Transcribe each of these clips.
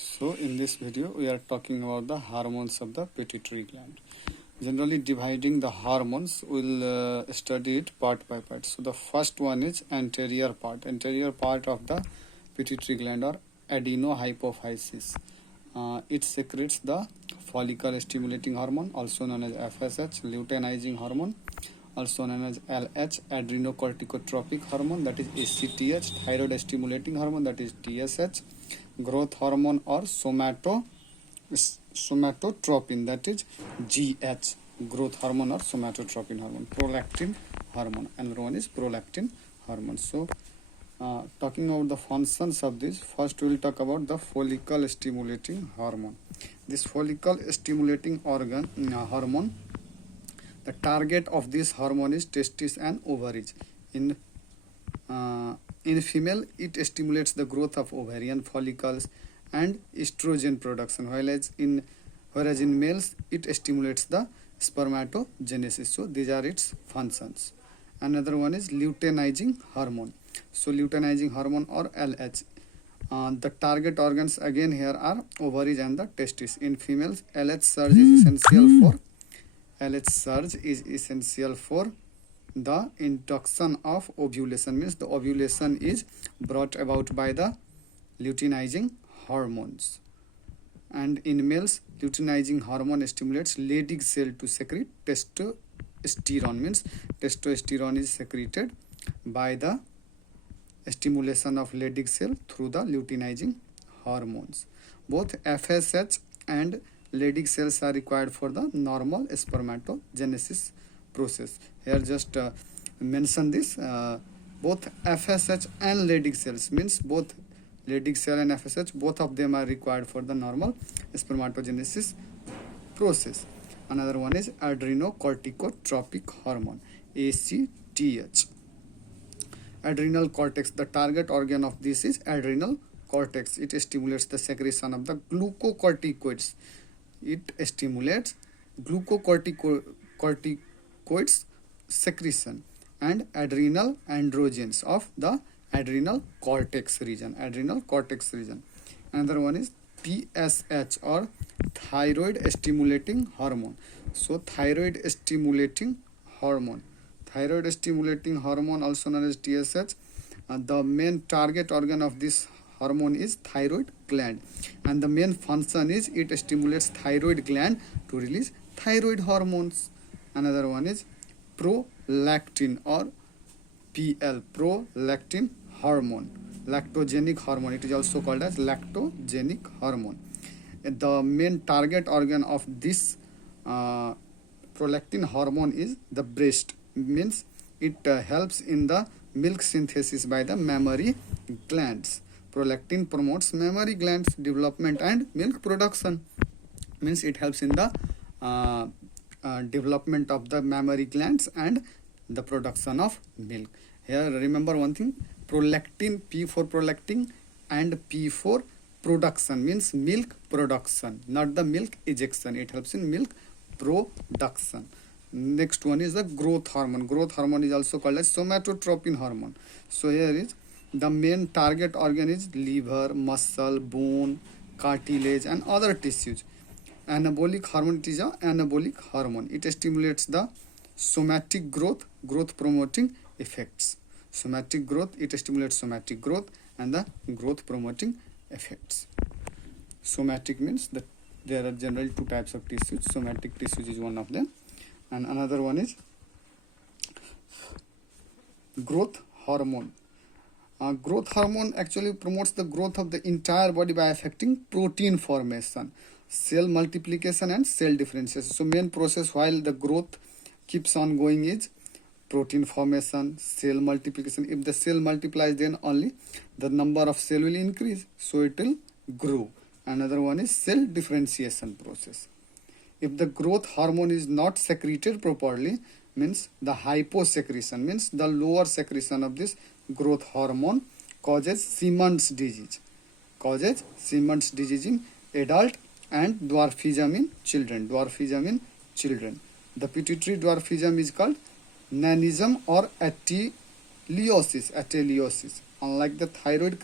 So in this video we are talking about the hormones of the pituitary gland. Generally dividing the hormones, we'll study it part by part. So the first one is anterior part of the pituitary gland or adenohypophysis. It secretes the follicle stimulating hormone, also known as FSH, luteinizing hormone, also known as LH, adrenocorticotropic hormone, that is ACTH, thyroid stimulating hormone, that is TSH, growth hormone or somatotropin, that is GH, growth hormone or somatotropin hormone, prolactin hormone. Another one is prolactin hormone. So talking about the functions of this, first we will talk about the follicle stimulating hormone. This follicle stimulating hormone, the target of this hormone is testes and ovaries. In female, it stimulates the growth of ovarian follicles and estrogen production, whereas in males it stimulates the spermatogenesis. So these are its functions. Another one is luteinizing hormone. So luteinizing hormone or LH. The target organs again here are ovaries and the testes. In females, LH surge is essential for the induction of ovulation, means the ovulation is brought about by the luteinizing hormones. And in males, luteinizing hormone stimulates Leydig cell to secrete testosterone, means testosterone is secreted by the stimulation of Leydig cell through the luteinizing hormones. Both FSH and Leydig cells are required for the normal spermatogenesis process. Here just mention this, both FSH and Leydig cells, means both Leydig cell and FSH, both of them are required for the normal spermatogenesis process. Another one is adrenocorticotropic hormone, ACTH. Adrenal cortex, the target organ of this is adrenal cortex. It stimulates the secretion of the glucocorticoids. It stimulates glucocorticoids secretion and adrenal androgens of the adrenal cortex region. Another one is TSH or thyroid stimulating hormone. So thyroid stimulating hormone, also known as TSH, the main target organ of this hormone is thyroid gland, and the main function is it stimulates thyroid gland to release thyroid hormones. Another one is prolactin or PL, prolactin hormone, lactogenic hormone. It is also called as lactogenic hormone. The main target organ of this prolactin hormone is the breast, means it helps in the milk synthesis by the mammary glands. Prolactin promotes mammary glands development and milk production, means it helps in the development of the mammary glands and the production of milk. Here remember one thing, prolactin, P for prolactin and P for production, means milk production, not the milk ejection. It helps in milk production. Next one is the growth hormone. Growth hormone is also called as somatotropin hormone. So here is the main target organ is liver, muscle, bone, cartilage and other tissues. Anabolic hormone, it is an anabolic hormone. It stimulates the somatic growth promoting effects. It stimulates somatic growth and the growth promoting effects. Somatic means that there are generally two types of tissues. Somatic tissues is one of them, and another one is growth hormone. Growth hormone actually promotes the growth of the entire body by affecting protein formation, cell multiplication and cell differentiation. So main process while the growth keeps on going is protein formation, cell multiplication. If the cell multiplies, then only the number of cell will increase, so it will grow. Another one is cell differentiation process. If the growth hormone is not secreted properly, means the hyposecretion, means the lower secretion of this growth hormone causes Siemens disease. In adult and dwarfism in children. The pituitary dwarfism is called nanism or ateliosis. Unlike the thyroid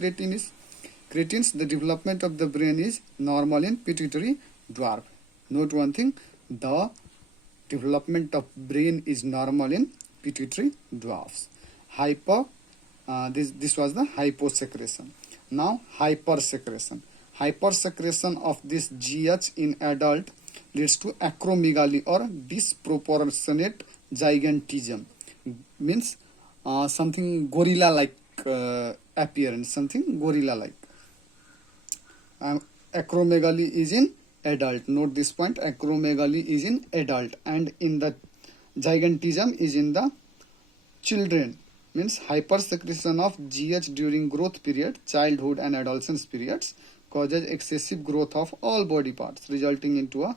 Cretins, the development of the brain is normal in pituitary dwarf. Note one thing, the development of brain is normal in pituitary dwarfs. This was the hyposecretion. Now hypersecretion. Hypersecretion of this GH in adult leads to acromegaly or disproportionate gigantism. Means something gorilla-like appearance, something gorilla-like. Acromegaly is in adult. Note this point, acromegaly is in adult, and in the gigantism is in the children. Means hypersecretion of GH during growth period, childhood and adolescence periods causes excessive growth of all body parts, resulting into a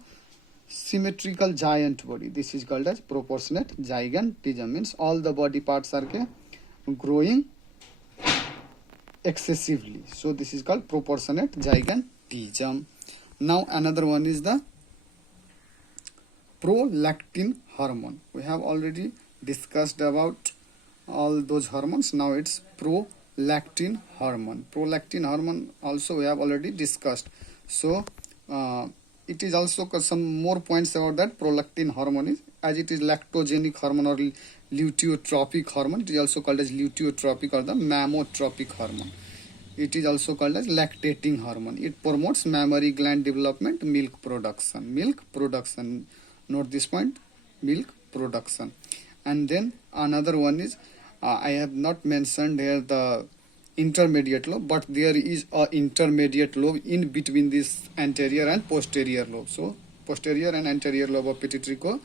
symmetrical giant body. This is called as proportionate gigantism. Means all the body parts are growing excessively. So this is called proportionate gigantism. Now another one is the prolactin hormone. We have already discussed about all those hormones. Now it's prolactin hormone. Prolactin hormone also we have already discussed. So it is also some more points about that. Prolactin hormone is, as it is lactogenic hormone or luteotropic hormone, it is also called as luteotropic or the mammotropic hormone. It is also called as lactating hormone. It promotes mammary gland development, milk production. Milk production. Note this point, milk production. And then another one is, I have not mentioned here the intermediate lobe, but there is a intermediate lobe in between this anterior and posterior lobe. So posterior and anterior lobe of pituitary core,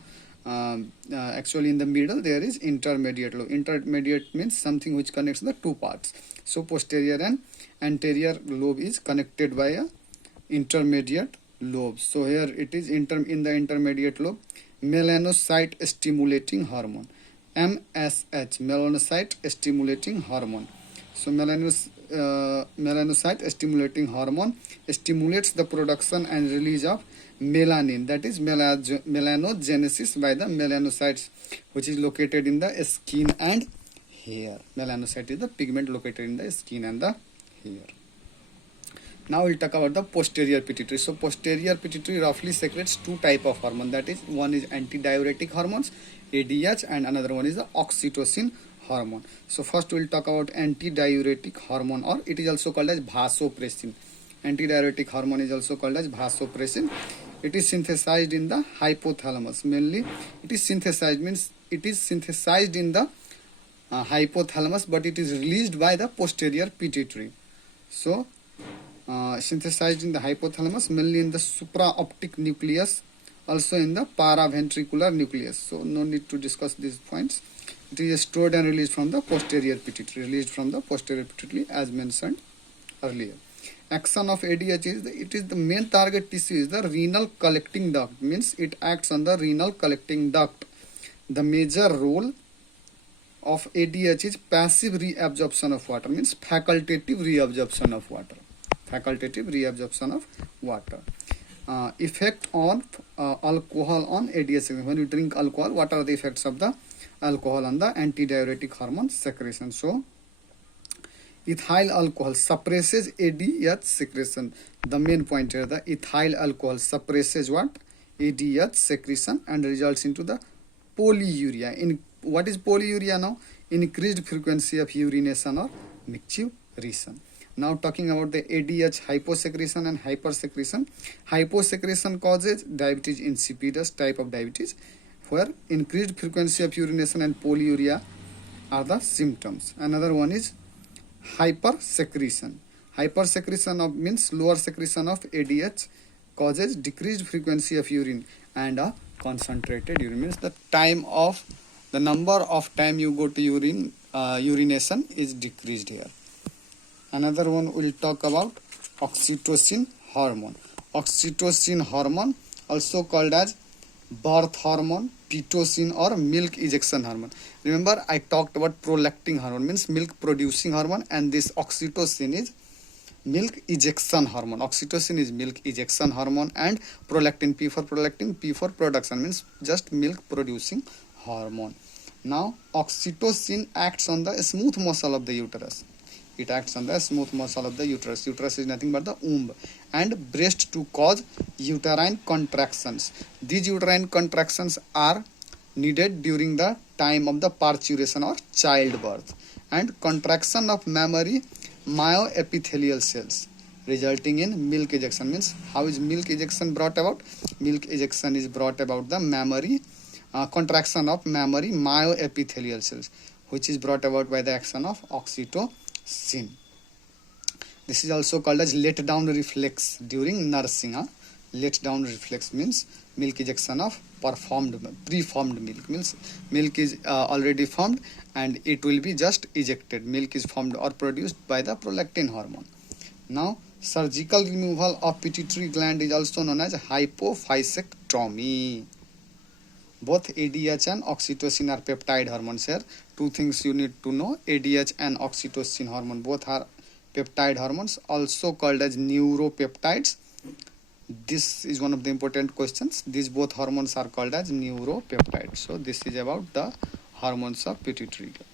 actually in the middle there is intermediate lobe. Intermediate means something which connects the two parts. So posterior and anterior lobe is connected by a intermediate lobe. So here it is in the intermediate lobe, melanocyte stimulating hormone, MSH, melanocyte stimulating hormone. So melanocyte stimulating hormone stimulates the production and release of melanin, that is melanogenesis by the melanocytes, which is located in the skin and hair. Melanocyte is the pigment located in the skin and the hair. Now we'll talk about the posterior pituitary. So posterior pituitary roughly secretes two type of hormone, that is one is antidiuretic hormones, ADH, and another one is the oxytocin hormone. So first we'll talk about antidiuretic hormone, or it is also called as vasopressin. Antidiuretic hormone is also called as vasopressin. It is synthesized in the hypothalamus. Mainly it is synthesized, means it is synthesized in the hypothalamus, but it is released by the posterior pituitary. So synthesized in the hypothalamus, mainly in the supraoptic nucleus, also in the paraventricular nucleus. So no need to discuss these points. It is stored and released from the posterior pituitary, as mentioned earlier. Action of ADH is the main target tissue is the renal collecting duct, means it acts on the renal collecting duct. The major role of ADH is passive reabsorption of water, means facultative reabsorption of water. Effect on alcohol on ADH. When you drink alcohol, what are the effects of the alcohol on the antidiuretic hormone secretion? So ethyl alcohol suppresses ADH secretion. The main point here, the ethyl alcohol suppresses what? ADH secretion and results into the polyuria. In what is polyuria now? Increased frequency of urination or micturition. Now talking about the ADH hyposecretion and hypersecretion. Hyposecretion causes diabetes insipidus type of diabetes, where increased frequency of urination and polyuria are the symptoms. Another one is hypersecretion. Hypersecretion of means lower secretion of ADH causes decreased frequency of urine and a concentrated urine, means the number of time you go to urination is decreased here. Another one we'll talk about oxytocin hormone. Oxytocin hormone, also called as birth hormone, pitocin, or milk ejection hormone. Remember I talked about prolactin hormone, means milk producing hormone, and this oxytocin is milk ejection hormone. Oxytocin is milk ejection hormone, and prolactin, P for prolactin, P for production, means just milk producing hormone. Now oxytocin acts on the smooth muscle of the uterus. It acts on the smooth muscle of the uterus. Uterus is nothing but the womb. And breast to cause uterine contractions. These uterine contractions are needed during the time of the parturition or childbirth. And contraction of mammary myoepithelial cells resulting in milk ejection. Means how is milk ejection brought about? Milk ejection is brought about the mammary contraction of mammary myoepithelial cells, which is brought about by the action of oxytocin. This is also called as let down reflex during nursing. Let down reflex means milk ejection of preformed milk. Means milk is already formed and it will be just ejected. Milk is formed or produced by the prolactin hormone. Now surgical removal of pituitary gland is also known as hypophysectomy. Both ADH and oxytocin are peptide hormones here. Two things you need to know. ADH and oxytocin hormone both are peptide hormones, also called as neuropeptides. This is one of the important questions. These both hormones are called as neuropeptides. So this is about the hormones of pituitary gland.